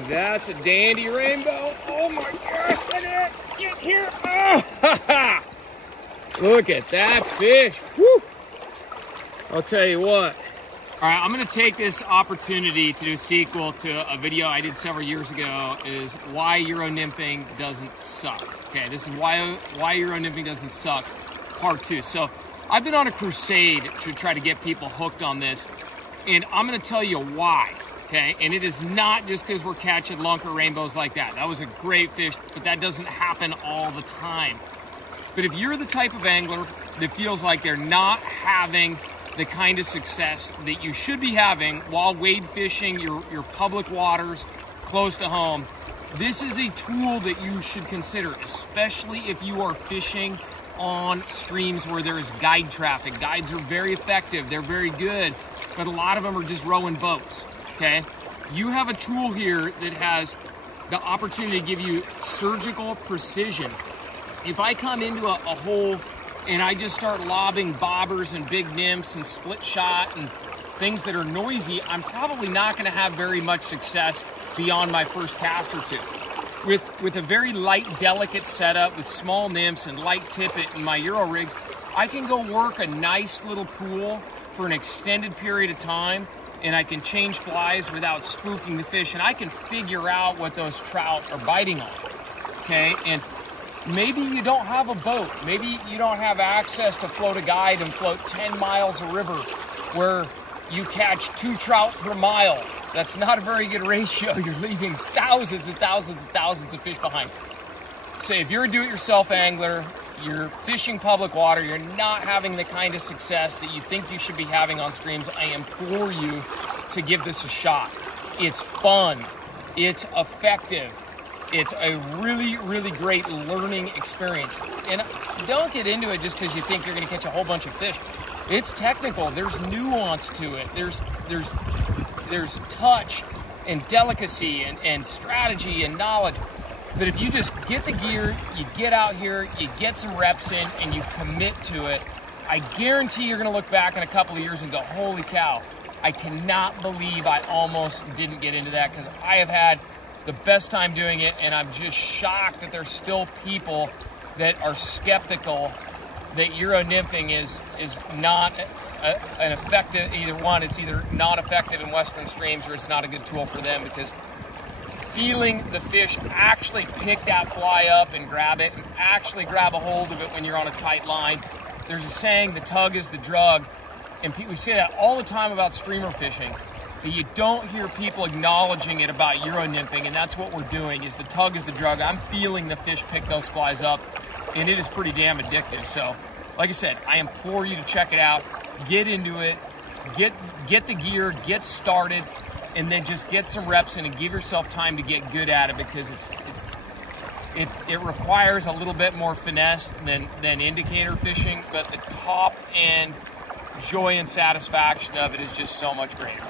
That's a dandy rainbow. Oh my gosh, look at it. Get here. Oh, look at that fish. Woo. I'll tell you what. All right, I'm gonna take this opportunity to do a sequel to a video I did several years ago, is why Euro nymphing doesn't suck. Okay, this is why Euro nymphing doesn't suck, part 2. So I've been on a crusade to try to get people hooked on this, and I'm gonna tell you why, okay? And it is not just because we're catching lunker rainbows like that. That was a great fish, but that doesn't happen all the time. But if you're the type of angler that feels like they're not having the kind of success that you should be having while wade fishing your public waters close to home, this is a tool that you should consider, especially if you are fishing on streams where there is guide traffic. Guides are very effective, they're very good, but a lot of them are just rowing boats, okay? You have a tool here that has the opportunity to give you surgical precision. If I come into a hole and I just start lobbing bobbers and big nymphs and split shot and things that are noisy, I'm probably not gonna have very much success beyond my first cast or two. With a very light, delicate setup with small nymphs and light tippet in my Euro rigs, I can go work a nice little pool for an extended period of time, and I can change flies without spooking the fish, and I can figure out what those trout are biting on, okay? And maybe you don't have a boat. Maybe you don't have access to float a guide and float 10 miles of river where you catch 2 trout per mile. That's not a very good ratio. You're leaving thousands and thousands and thousands of fish behind. So if you're a do-it-yourself angler, you're fishing public water, you're not having the kind of success that you think you should be having on streams, I implore you to give this a shot. It's fun. It's effective. It's a really, really great learning experience. And don't get into it just because you think you're going to catch a whole bunch of fish. It's technical. There's nuance to it. There's touch and delicacy and strategy and knowledge. But if you just get the gear, you get out here, you get some reps in, and you commit to it, I guarantee you're going to look back in a couple of years and go, holy cow, I cannot believe I almost didn't get into that, because I have had the best time doing it, and I'm just shocked that there's still people that are skeptical that Euro nymphing is not an effective, it's either not effective in Western streams or it's not a good tool for them, because feeling the fish actually pick that fly up and grab it and actually grab a hold of it when you're on a tight line. There's a saying, the tug is the drug, and we say that all the time about streamer fishing. But you don't hear people acknowledging it about Euro nymphing, and that's what we're doing, is the tug is the drug. I'm feeling the fish pick those flies up, and it is pretty damn addictive. So, like I said, I implore you to check it out, get into it, get the gear, get started, and then just get some reps in and give yourself time to get good at it, because it requires a little bit more finesse than indicator fishing, but the top end joy and satisfaction of it is just so much greater.